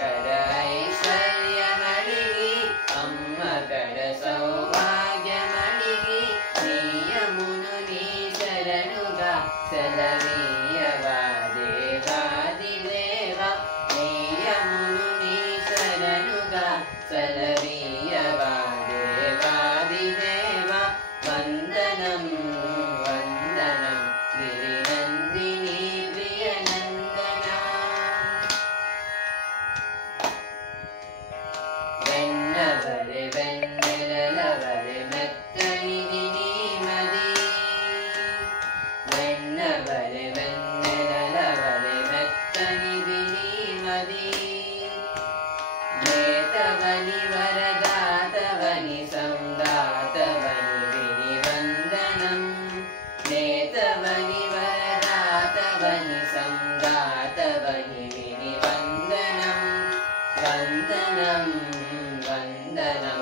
కర ఐశ్వర్యమడిగి అమ్మ కడ సౌభాగ్యమడిగి నీయమును నీ శరణుగా సెలవీయవా దేవాదిదేవా నీయమును నీ శరణుగా సెలవీయవా దేవాదిదేవా వందనం వందనం గిరినందిని ప్రియనందనా వెన్నవలె వెన్నెలవలె మెత్తనిది నీ మది వెన్నవలె వెన్నెలవలె మెత్తనిది నీ మది నేతవని వరదాతవని సందాతవని విని వందనం నేతవని వరదాతవని సందాతవని విని వందనం వందనం వందనం